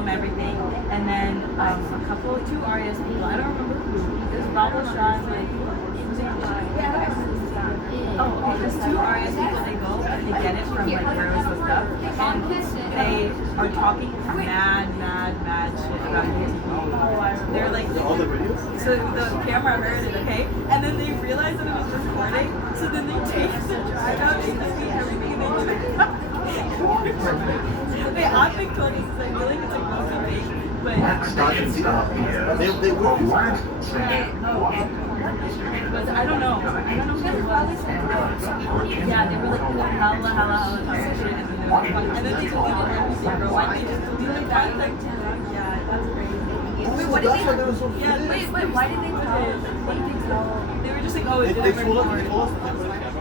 film everything, and then two RAS people. I don't remember who. There's Bravo Shah, like. Oh, okay. There's two RAS people. They go and they get it from like where it was hooked up, and they are talking mad shit about UTV. They're like, so the camera heard it, okay, and then they realized that it was recording. So then they take the drive out and they see everything, and they do it. Wait, I'm big 20s because I feel like it's like mostly big, but they would be but I don't know who it was. Yeah, they were like hella talking shit, and then they deleted everything, bro. Why they just deleted that? Like, yeah, that's crazy. Wait, what did they? Yeah, wait, why did they tell? They were just like, oh, it didn't record.